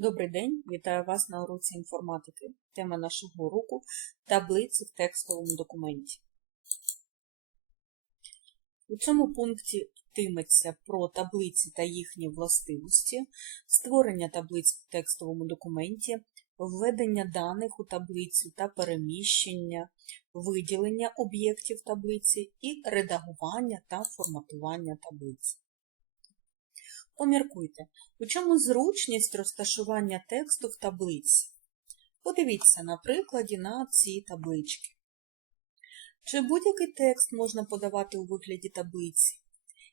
Добрий день, вітаю вас на уроці інформатики. Тема нашого уроку таблиці в текстовому документі. У цьому пункті йтиметься про таблиці та їхні властивості, створення таблиць в текстовому документі, введення даних у таблицю та переміщення, виділення об'єктів таблиці і редагування та форматування таблиці. Поміркуйте, у чому зручність розташування тексту в таблиці? Подивіться на прикладі на ці таблички. Чи будь-який текст можна подавати у вигляді таблиці?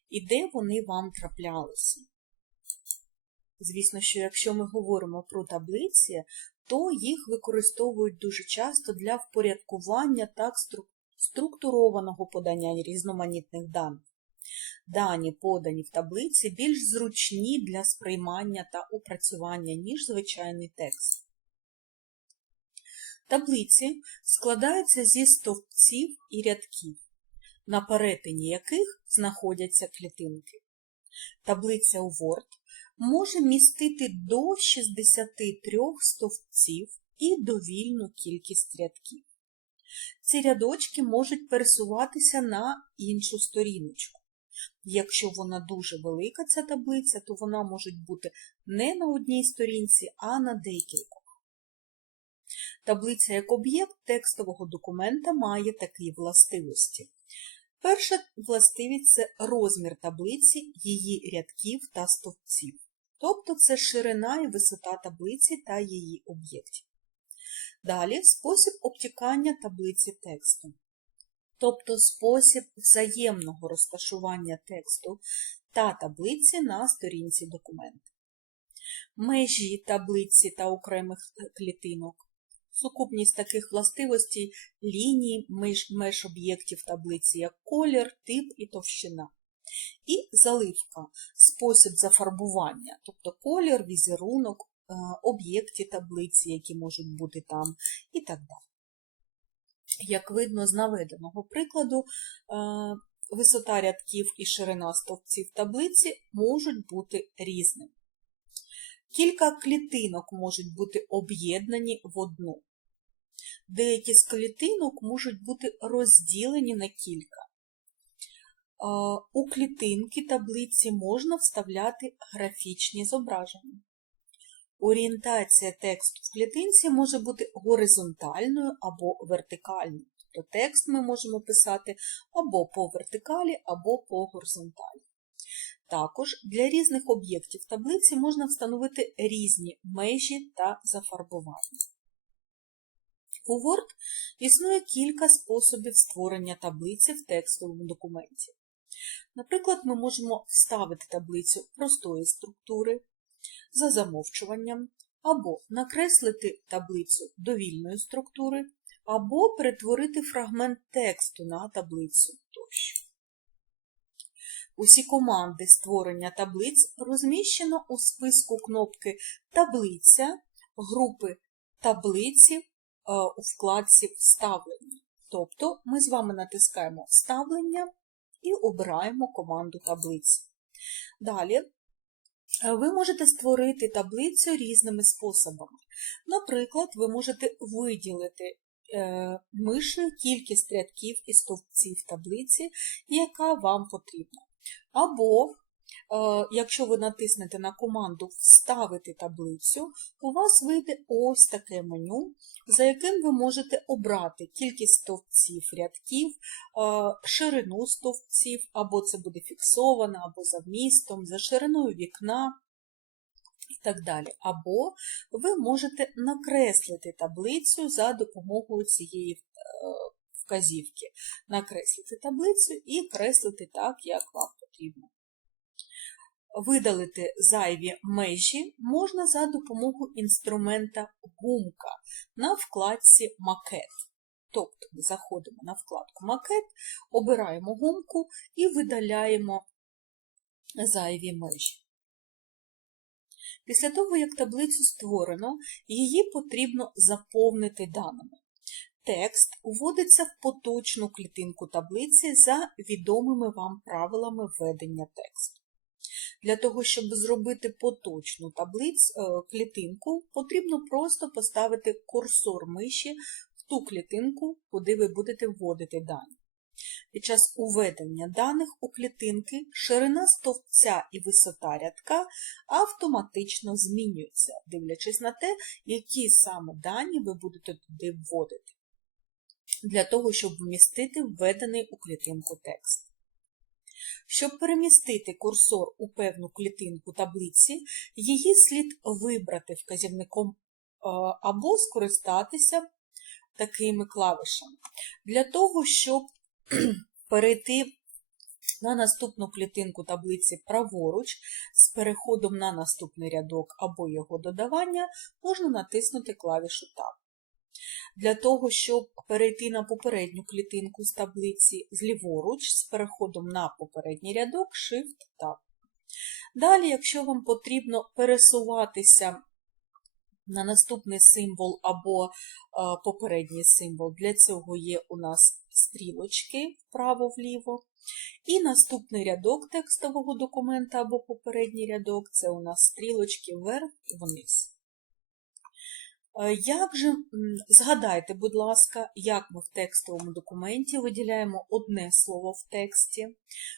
І де вони вам траплялися? Звісно, що якщо ми говоримо про таблиці, то їх використовують дуже часто для впорядкування так структурованого подання різноманітних даних. Дані, подані в таблиці, більш зручні для сприймання та опрацювання, ніж звичайний текст. Таблиці складаються зі стовпців і рядків, на перетині яких знаходяться клітинки. Таблиця у Word може містити до 63 стовпців і довільну кількість рядків. Ці рядочки можуть пересуватися на іншу сторіночку. Якщо вона дуже велика, ця таблиця, то вона може бути не на одній сторінці, а на декількох. Таблиця як об'єкт текстового документа має такі властивості. Перша властивість це розмір таблиці, її рядків та стовпців. Тобто це ширина і висота таблиці та її об'єктів. Далі спосіб обтікання таблиці тексту тобто спосіб взаємного розташування тексту та таблиці на сторінці документа. Межі таблиці та окремих клітинок, сукупність таких властивостей ліній меж, меж об'єктів таблиці, як колір, тип і товщина. І заливка, спосіб зафарбування, тобто колір, візерунок, е, об'єкти таблиці, які можуть бути там, і так далі. Як видно з наведеного прикладу, е, висота рядків і ширина стовпців таблиці можуть бути різними. Кілька клітинок можуть бути об'єднані в одну. Деякі з клітинок можуть бути розділені на кілька. Е, у клітинки таблиці можна вставляти графічні зображення. Орієнтація тексту в клітинці може бути горизонтальною або вертикальною. Тобто текст ми можемо писати або по вертикалі, або по горизонталі. Також для різних об'єктів таблиці можна встановити різні межі та зафарбування. У Word існує кілька способів створення таблиці в текстовому документі. Наприклад, ми можемо вставити таблицю простої структури, за замовчуванням, або накреслити таблицю довільної структури, або перетворити фрагмент тексту на таблицю тощо. Усі команди створення таблиць розміщено у списку кнопки Таблиця групи таблиці е, у вкладці Вставлення. Тобто ми з вами натискаємо Вставлення і обираємо команду таблиці. Далі ви можете створити таблицю різними способами. Наприклад, ви можете виділити е, кількість рядків і стовпців таблиці, яка вам потрібна. Або Е, якщо ви натиснете на команду Вставити таблицю, у вас вийде ось таке меню, за яким ви можете обрати кількість стовпців рядків, е, ширину стовпців, або це буде фіксовано, або за вмістом, за шириною вікна. І так далі. Або ви можете накреслити таблицю за допомогою цієї е, вказівки. Накреслити таблицю і креслити так, як вам потрібно видалити зайві межі можна за допомогою інструмента гумка на вкладці Макет. Тобто ми заходимо на вкладку Макет, обираємо гумку і видаляємо зайві межі. Після того, як таблицю створено, її потрібно заповнити даними. Текст вводиться в поточну клітинку таблиці за відомими вам правилами введення тексту. Для того, щоб зробити поточну таблиць, е, клітинку, потрібно просто поставити курсор миші в ту клітинку, куди ви будете вводити дані. Під час уведення даних у клітинки ширина стовпця і висота рядка автоматично змінюються, дивлячись на те, які саме дані ви будете туди вводити, для того, щоб вмістити введений у клітинку текст. Щоб перемістити курсор у певну клітинку таблиці, її слід вибрати вказівником е, або скористатися такими клавішами. Для того, щоб перейти на наступну клітинку таблиці праворуч з переходом на наступний рядок або його додавання, можна натиснути клавішу Tab. Для того, щоб перейти на попередню клітинку з таблиці зліворуч з переходом на попередній рядок Shift-Tab. Далі, якщо вам потрібно пересуватися на наступний символ або е, попередній символ, для цього є у нас стрілочки вправо-вліво. І наступний рядок текстового документа або попередній рядок це у нас стрілочки вверх-вниз. Е, Як же, згадайте, будь ласка, як ми в текстовому документі виділяємо одне слово в тексті,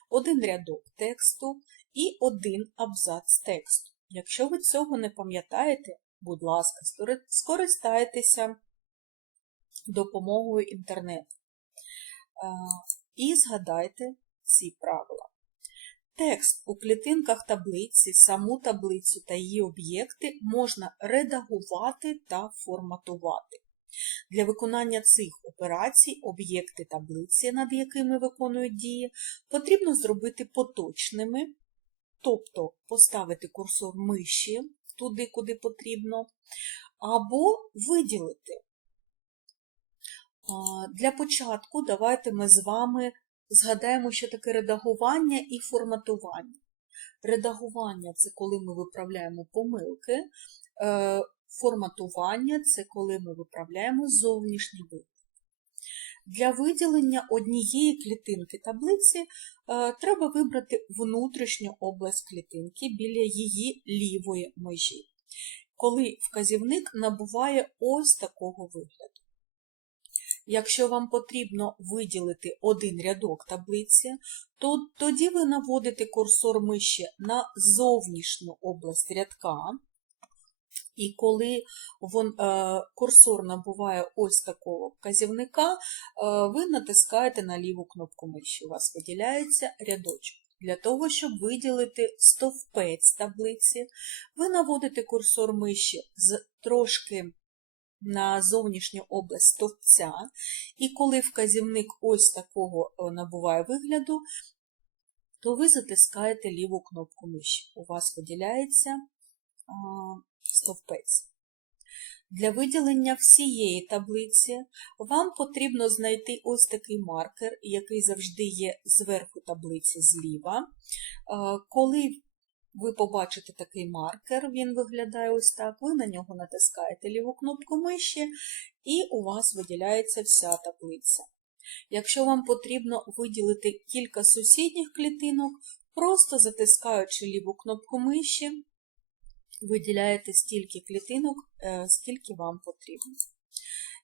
один рядок тексту і один абзац тексту. Якщо ви цього не пам'ятаєте, будь ласка, скористайтеся допомогою інтернету. Е, І згадайте ці правила. Текст у клітинках таблиці, саму таблицю та її об'єкти можна редагувати та форматувати. Для виконання цих операцій об'єкти таблиці, над якими виконують дії, потрібно зробити поточними, тобто поставити курсор миші туди, куди потрібно, або виділити. Для початку давайте ми з вами згадаємо, що таке редагування і форматування. Редагування це коли ми виправляємо помилки, е, форматування це коли ми виправляємо зовнішній вигляд. Для виділення однієї клітинки таблиці е, треба вибрати внутрішню область клітинки біля її лівої межі, коли вказівник набуває ось такого вигляду. Якщо вам потрібно виділити один рядок таблиці, то тоді ви наводите курсор миші на зовнішню область рядка, і коли вон, е, курсор набуває ось такого вказівника, е, ви натискаєте на ліву кнопку миші. У вас виділяється рядочок. Для того, щоб виділити стовпець таблиці, ви наводите курсор миші з трошки на зовнішню область стовпця, і коли вказівник ось такого е, набуває вигляду, то ви затискаєте ліву кнопку миші. У вас виділяється стовпець. Для виділення всієї таблиці вам потрібно знайти ось такий маркер, який завжди є зверху таблиці зліва. Коли ви побачите такий маркер, він виглядає ось так, ви на нього натискаєте ліву кнопку миші, і у вас виділяється вся таблиця. Якщо вам потрібно виділити кілька сусідніх клітинок, просто затискаючи ліву кнопку миші, виділяєте стільки клітинок, е, скільки вам потрібно.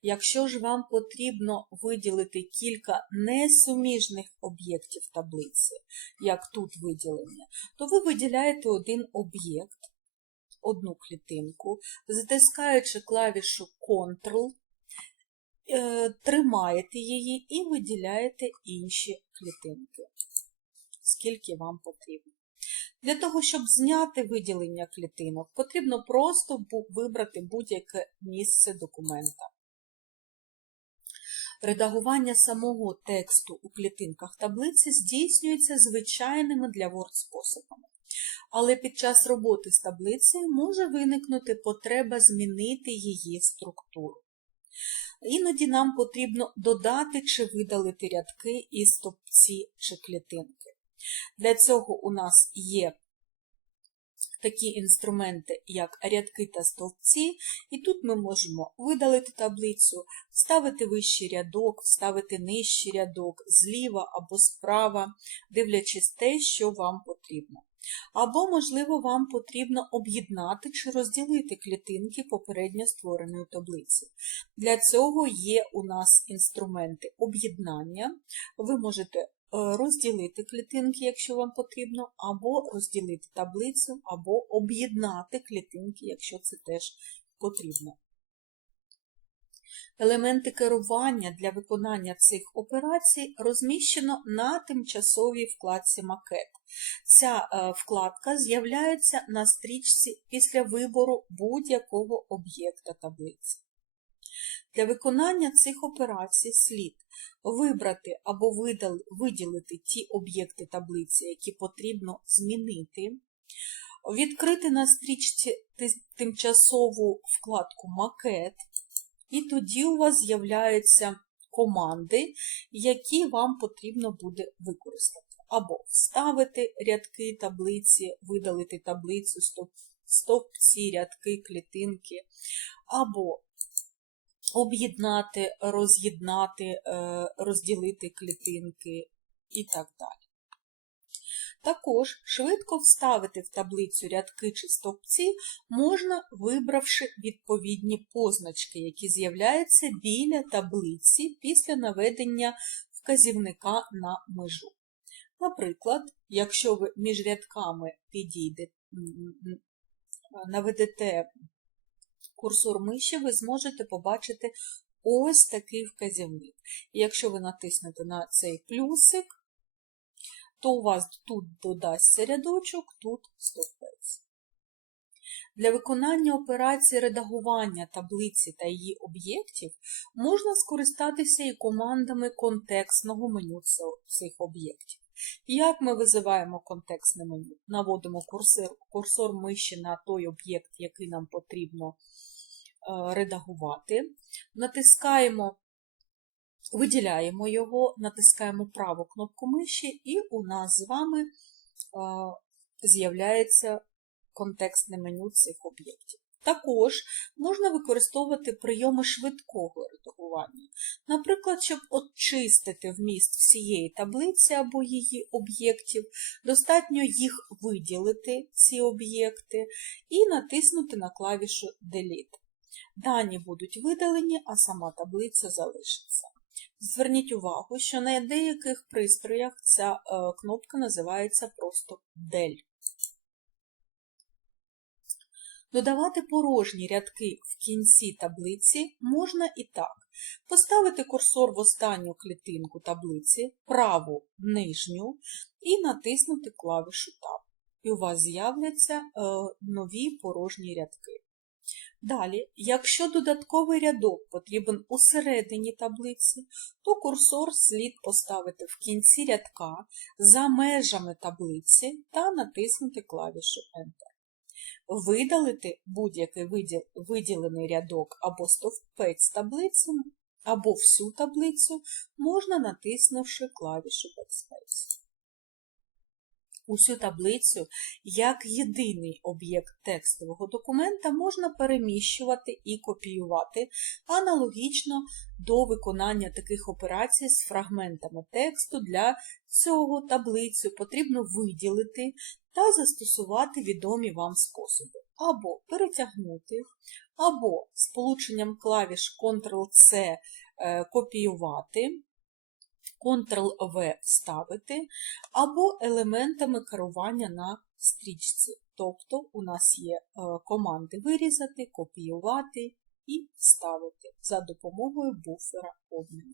Якщо ж вам потрібно виділити кілька несуміжних об'єктів таблиці, як тут виділення, то ви виділяєте один об'єкт, одну клітинку, затискаючи клавішу Ctrl, е, тримаєте її і виділяєте інші клітинки, скільки вам потрібно. Для того, щоб зняти виділення клітинок, потрібно просто вибрати будь-яке місце документа. Редагування самого тексту у клітинках таблиці здійснюється звичайними для Word способами. Але під час роботи з таблицею може виникнути потреба змінити її структуру. Іноді нам потрібно додати чи видалити рядки і стопці чи клітинки. Для цього у нас є такі інструменти, як рядки та стовпці, і тут ми можемо видалити таблицю, вставити вищий рядок, вставити нижчий рядок, зліва або справа, дивлячись те, що вам потрібно. Або, можливо, вам потрібно об'єднати чи розділити клітинки попередньо створеної таблиці. Для цього є у нас інструменти об'єднання. Ви можете розділити клітинки, якщо вам потрібно, або розділити таблицю, або об'єднати клітинки, якщо це теж потрібно. Елементи керування для виконання цих операцій розміщено на тимчасовій вкладці Макет. Ця е, вкладка з'являється на стрічці після вибору будь-якого об'єкта таблиці. Для виконання цих операцій слід вибрати або виділити ті об'єкти таблиці, які потрібно змінити, відкрити на стрічці тимчасову вкладку Макет, і тоді у вас з'являються команди, які вам потрібно буде використати. Або вставити рядки таблиці, видалити таблицю, стовпці, рядки, клітинки, або об'єднати, роз'єднати, е, розділити клітинки і так далі. Також швидко вставити в таблицю рядки чи стовпці можна, вибравши відповідні позначки, які з'являються біля таблиці після наведення вказівника на межу. Наприклад, якщо ви між рядками підійдете, наведете курсор миші, ви зможете побачити ось такий вказівник. І якщо ви натиснете на цей плюсик, то у вас тут додасться рядочок, тут стовпець. Для виконання операції редагування таблиці та її об'єктів можна скористатися і командами контекстного меню цих об'єктів. Як ми визиваємо контекстне меню? Наводимо курсор, курсор миші на той об'єкт, який нам потрібно редагувати, натискаємо виділяємо його, натискаємо праву кнопку миші, і у нас з вами е, з'являється контекстне меню цих об'єктів. Також можна використовувати прийоми швидкого редагування. Наприклад, щоб очистити вміст всієї таблиці або її об'єктів, достатньо їх виділити, ці об'єкти, і натиснути на клавішу Delete. Дані будуть видалені, а сама таблиця залишиться. Зверніть увагу, що на деяких пристроях ця е, кнопка називається просто Del. Додавати порожні рядки в кінці таблиці можна і так. Поставити курсор в останню клітинку таблиці, праву нижню, і натиснути клавішу Tab. І у вас з'являться е, нові порожні рядки. Далі, якщо додатковий рядок потрібен у середині таблиці, то курсор слід поставити в кінці рядка за межами таблиці та натиснути клавішу Enter. Видалити будь-який виділений рядок або стовпець таблиці, або всю таблицю можна натиснувши клавішу Backspace. Усю таблицю як єдиний об'єкт текстового документа можна переміщувати і копіювати аналогічно до виконання таких операцій з фрагментами тексту. Для цього таблицю потрібно виділити та застосувати відомі вам способи. Або перетягнути, або сполученням клавіш Ctrl-C е, копіювати, Ctrl-V вставити, або елементами керування на стрічці. Тобто у нас є е, команди вирізати, копіювати і вставити за допомогою буфера обміну.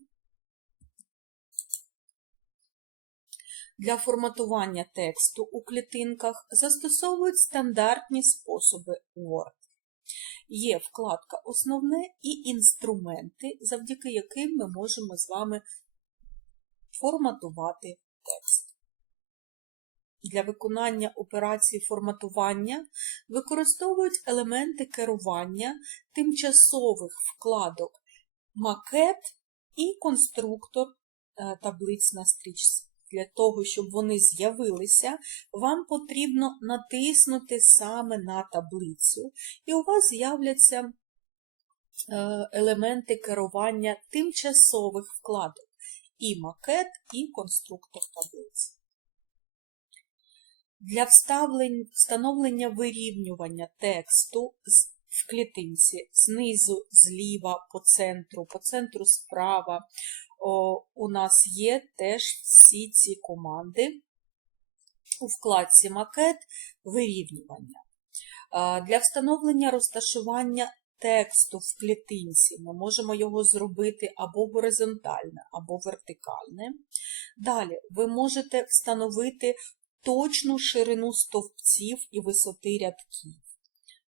Для форматування тексту у клітинках застосовують стандартні способи Word. Є вкладка Основне і інструменти, завдяки яким ми можемо з вами форматувати текст. Для виконання операції форматування використовують елементи керування тимчасових вкладок макет і конструктор е, таблиць на стрічці. Для того, щоб вони з'явилися, вам потрібно натиснути саме на таблицю, і у вас з'являться е, елементи керування тимчасових вкладок і макет, і конструктор таблиці. Для встановлення вирівнювання тексту в клітинці знизу, зліва, по центру, по центру справа у нас є теж всі ці команди у вкладці макет вирівнювання. Для встановлення розташування тексту в клітинці ми можемо його зробити або горизонтальне, або вертикальне. Далі ви можете встановити точну ширину стовпців і висоти рядків.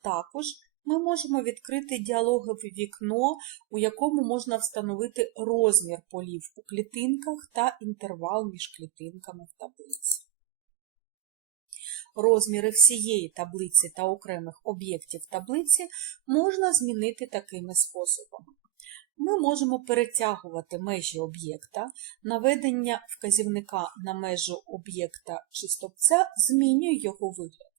Також ми можемо відкрити діалогове вікно, у якому можна встановити розмір полів у клітинках та інтервал між клітинками в таблиці. Розміри всієї таблиці та окремих об'єктів таблиці можна змінити такими способами. Ми можемо перетягувати межі об'єкта, наведення вказівника на межу об'єкта чи стовпця змінює його вигляд.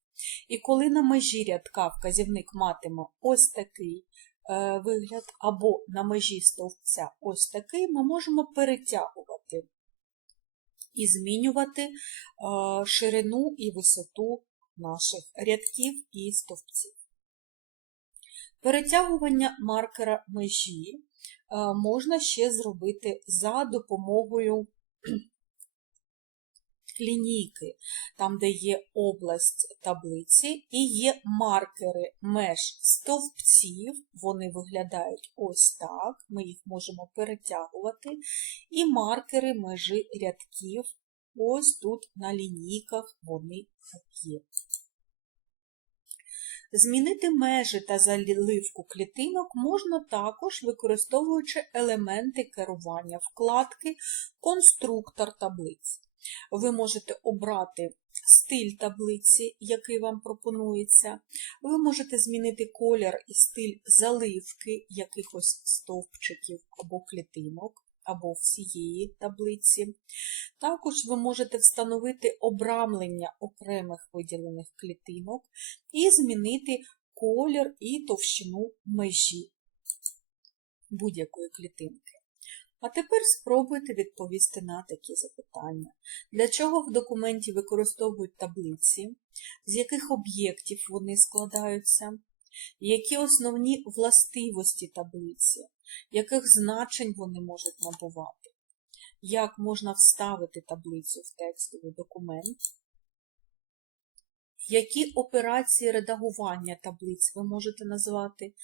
І коли на межі рядка вказівник матиме ось такий е, вигляд, або на межі стовпця ось такий, ми можемо перетягувати і змінювати ширину і висоту наших рядків і стовпців. Перетягування маркера межі можна ще зробити за допомогою лінійки, там, де є область таблиці, і є маркери меж стовпців, вони виглядають ось так, ми їх можемо перетягувати, і маркери межі рядків, ось тут на лінійках вони є. Змінити межі та заливку клітинок можна також, використовуючи елементи керування вкладки Конструктор таблиць. Ви можете обрати стиль таблиці, який вам пропонується. Ви можете змінити колір і стиль заливки якихось стовпчиків або клітинок, або всієї таблиці. Також ви можете встановити обрамлення окремих виділених клітинок і змінити колір і товщину межі будь-якої клітинки. А тепер спробуйте відповісти на такі запитання. Для чого в документі використовують таблиці, з яких об'єктів вони складаються, які основні властивості таблиці, яких значень вони можуть набувати, як можна вставити таблицю в текстовий документ, які операції редагування таблиць ви можете назвати,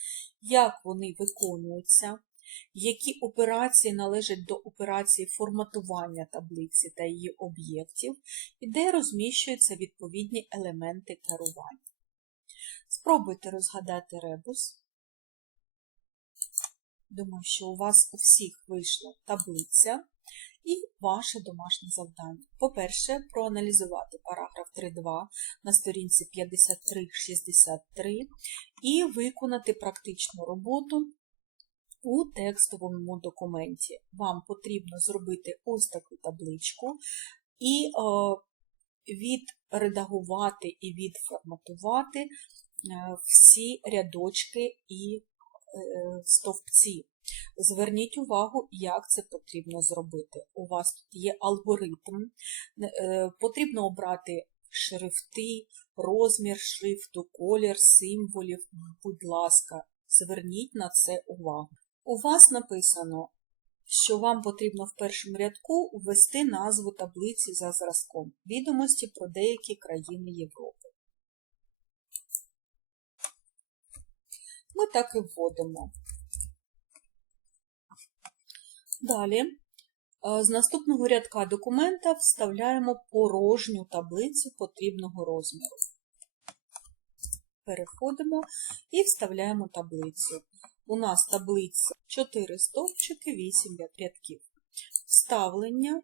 як вони виконуються, які операції належать до операції форматування таблиці та її об'єктів, і де розміщуються відповідні елементи керування. Спробуйте розгадати ребус. Думаю, що у вас у всіх вийшла таблиця і ваше домашнє завдання. По-перше, проаналізувати параграф 3.2 на сторінці 53-63 і виконати практичну роботу у текстовому документі. Вам потрібно зробити ось таку табличку і о, відредагувати і відформатувати е, всі рядочки і е, стовпці. Зверніть увагу, як це потрібно зробити. У вас тут є алгоритм, е, потрібно обрати шрифти, розмір шрифту, колір символів. Будь ласка, зверніть на це увагу. У вас написано, що вам потрібно в першому рядку ввести назву таблиці за зразком відомості про деякі країни Європи. Ми так і вводимо. Далі, е, з наступного рядка документа вставляємо порожню таблицю потрібного розміру. Переходимо і вставляємо таблицю. У нас таблиця 4 стовпчики, 8 рядків. Вставлення,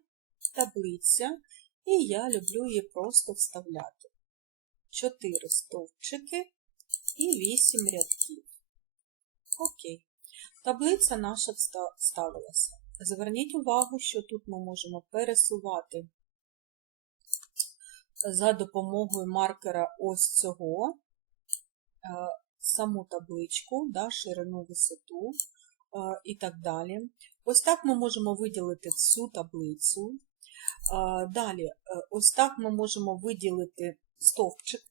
таблиця, і я люблю її просто вставляти. 4 стовпчики і 8 рядків. Окей. Таблиця наша вставилася. Зверніть увагу, що тут ми можемо пересувати за допомогою маркера ось цього саму табличку, да, ширину, висоту е, і так далі. Ось так ми можемо виділити всю таблицю. Е, далі, е, ось так ми можемо виділити стовпчик.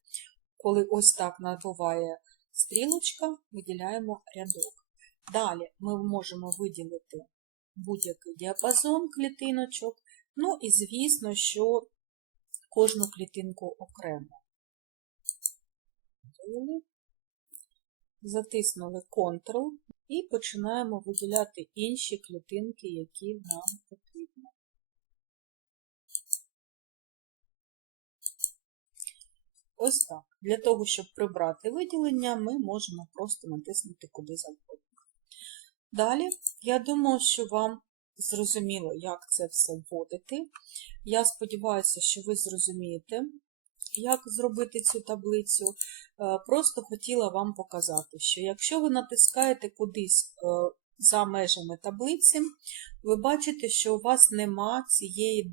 Коли ось так набуває стрілочка, виділяємо рядок. Далі ми можемо виділити будь-який діапазон клітиночок, ну і звісно, що кожну клітинку окремо. Затиснули Ctrl і починаємо виділяти інші клітинки, які нам потрібні. Ось так. Для того, щоб прибрати виділення, ми можемо просто натиснути куди завгодно. Далі, я думаю, що вам зрозуміло, як це все вводити. Я сподіваюся, що ви зрозумієте, як зробити цю таблицю. Е, Просто хотіла вам показати, що якщо ви натискаєте кудись е, за межами таблиці, ви бачите, що у вас нема цієї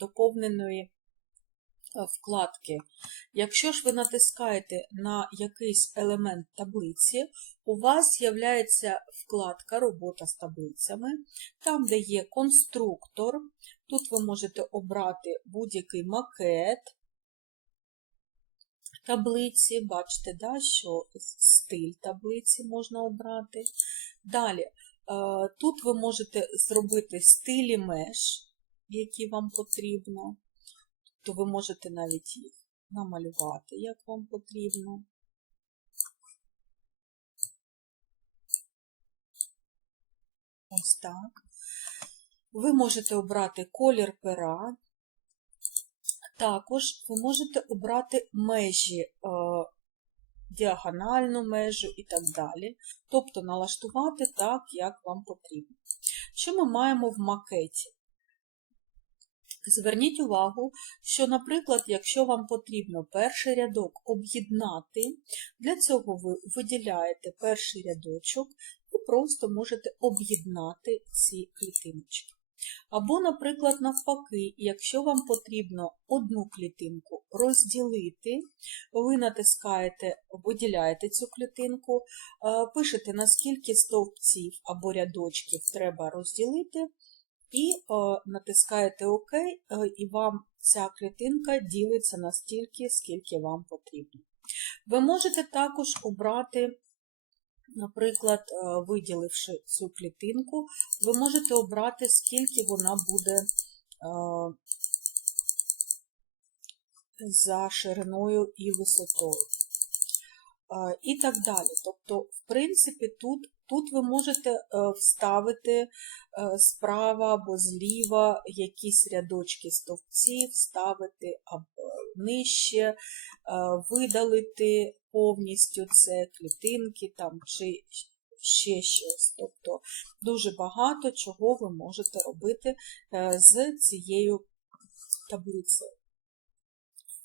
доповненої е, вкладки. Якщо ж ви натискаєте на якийсь елемент таблиці, у вас з'являється вкладка Робота з таблицями, там, де є конструктор. Тут ви можете обрати будь-який макет таблиці. Бачите, да, що стиль таблиці можна обрати. Далі, е, тут ви можете зробити стилі меж, які вам потрібно. То ви можете навіть їх намалювати, як вам потрібно. Ось так. Ви можете обрати колір пера. Також ви можете обрати межі, е, діагональну межу і так далі. Тобто налаштувати так, як вам потрібно. Що ми маємо в макеті? Зверніть увагу, що, наприклад, якщо вам потрібно перший рядок об'єднати, для цього ви виділяєте перший рядочок і просто можете об'єднати ці клітиночки. Або, наприклад, навпаки, якщо вам потрібно одну клітинку розділити, ви натискаєте, виділяєте цю клітинку, е, пишете, наскільки стовпців або рядочків треба розділити, і е, натискаєте ОК, е, і вам ця клітинка ділиться настільки, скільки вам потрібно. Ви можете також обрати, наприклад, е, виділивши цю клітинку, ви можете обрати, скільки вона буде е, за шириною і висотою. Е, І так далі. Тобто, в принципі, тут Тут ви можете вставити справа або зліва якісь рядочки стовпців, вставити нижче, е, видалити повністю це клітинки там, чи ще щось. Тобто дуже багато чого ви можете робити з цією таблицею.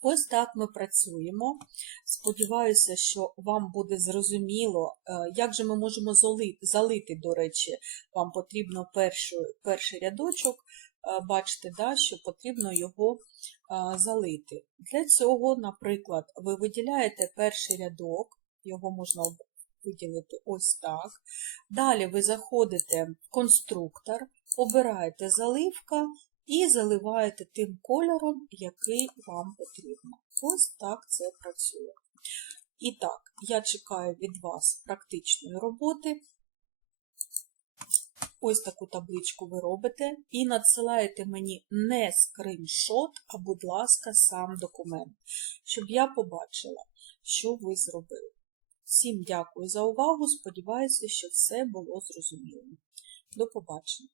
Ось так ми працюємо. Сподіваюся, що вам буде зрозуміло, як же ми можемо залити, до речі, вам потрібно перший, перший рядочок, бачите, да, що потрібно його залити. Для цього, наприклад, ви виділяєте перший рядок, його можна виділити ось так. Далі ви заходите в конструктор, обираєте заливка і заливаєте тим кольором, який вам потрібно. Ось так це працює. І так, я чекаю від вас практичної роботи. Ось таку табличку ви робите і надсилаєте мені не скриншот, а, будь ласка, сам документ, щоб я побачила, що ви зробили. Всім дякую за увагу. Сподіваюся, що все було зрозуміло. До побачення!